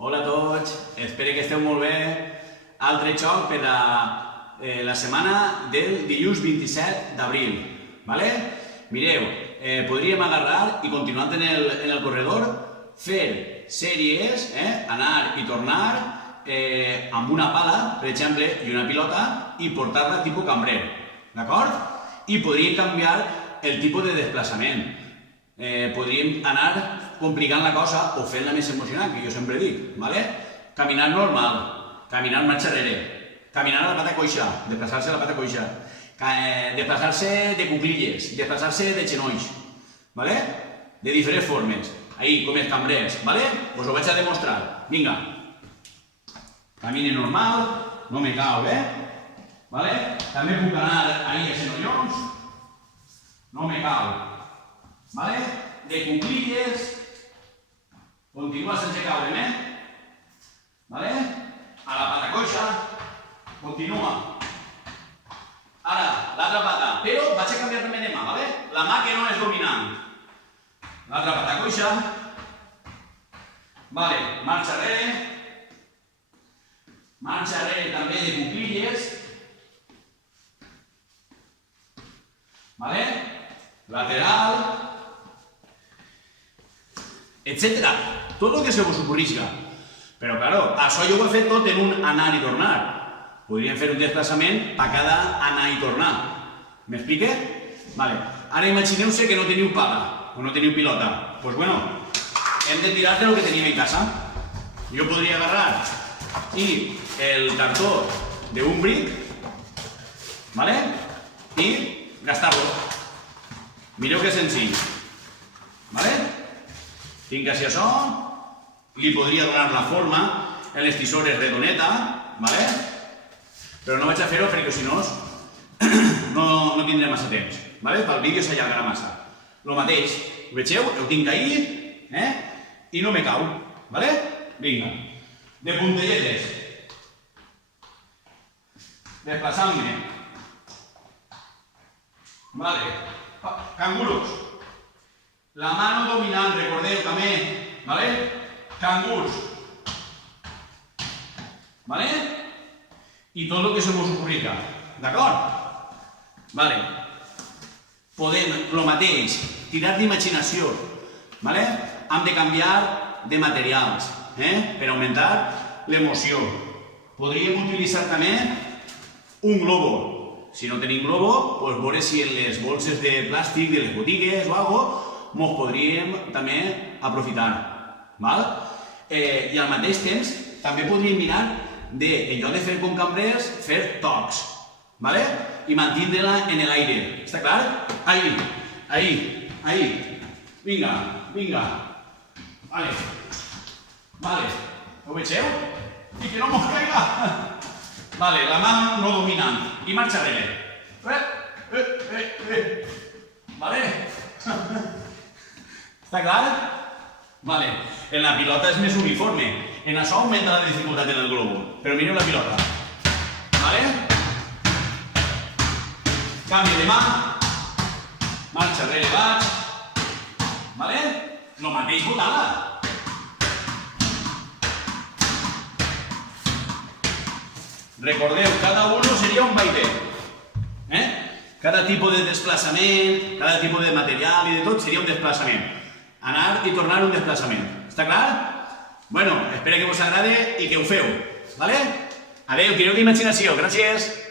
Hola a tots, espero que esteu molt bé. Altre xoc per a la setmana del dilluns 27 d'abril. ¿Vale? Mireu, podríem agarrar i continuant en el corredor, fer sèries, anar i tornar amb una pala, per exemple, i una pilota i portar-la tipus cambrer. D'acord? I podríem canviar el tipus de desplaçament. Podríem anar complicant la cosa o fent-la més emocionant, que jo sempre dic, ¿vale? Caminar normal, caminar marxa enrere, caminar a la pata coixa, desplaçar-se a la pata coixa, desplaçar-se de cuclilles, desplaçar-se de genolls, ¿vale? De diferents formes, ahí, com els cambrers, ¿vale? Us ho vaig a demostrar, vinga. Camine normal, no me cau, ¿vale? També puc anar ahí a genollons, no me cau, ¿vale? De cuclilles, continua sense caure, ¿vale? A la pata coixa, continua. Ara, l'altra pata, però vaig a canviar també de mà, ¿vale? La mà que no és dominant. L'altra pata coixa, vale, marxa enrere també de cuclilles, ¿vale? Lateral, etcètera. Tot el que se vos ocorrisca. Però, claro, això jo ho he fet tot en un anar i tornar. Podríem fer un desplaçament per cada anar i tornar. M'explique? Vale. Ara imagineu-se que no teniu pala o no teniu pilota. Doncs, bueno, hem de tirar de lo que tenim en casa. Jo podria agarrar i el cartó d'un bric, ¿vale? I gastar-lo. Mireu que senzill. ¿Vale? Tinc així això, li podria donar la forma, en les tisores redoneta, ¿vale? Però no vaig a fer-ho perquè si no no tindré massa temps, ¿vale? Pel vídeo s'allargarà massa. Lo mateix, ho vegeu? Ho tinc ahí, i no me cau, ¿vale? Vinga, de puntelletes, desplaçant-me, vale, canguros. La mano dominant, recordeu també, ¿vale? Cangurs, ¿vale? I tot el que se vos ocorrica, d'acord? Vale. Podem, el mateix, tirar d'imaginació, ¿vale? Hem de canviar de materials, per augmentar l'emoció. Podríem utilitzar també un globo. Si no tenim globo, doncs veure si en les bolses de plàstic de les botigues o alguna cosa ens podríem també aprofitar. I al mateix temps també podríem mirar de, en lloc de fer com cambrers, fer tocs. I mantindre-la en l'aire. Està clar? Ahí. Vinga. Vale. Ho vegeu? I que no mos caiga. Vale, la mà no dominant. I marxa enrere. Vale? Està clar? Vale. En la pilota és més uniforme. En això augmenta la dificultat en el globo. Però mireu la pilota. Vale? Canvi de mà. Marxa enrere, vaig. Vale? Lo mateix botada. Recordeu, cada uno seria un vaivè. Cada tipus de desplaçament, cada tipus de material i de tot seria un desplaçament. Anar i tornar un desplaçament. Està clar? Bueno, espero que vos agrade i que ho feu. Adéu, tireu d'imaginació. Gràcies.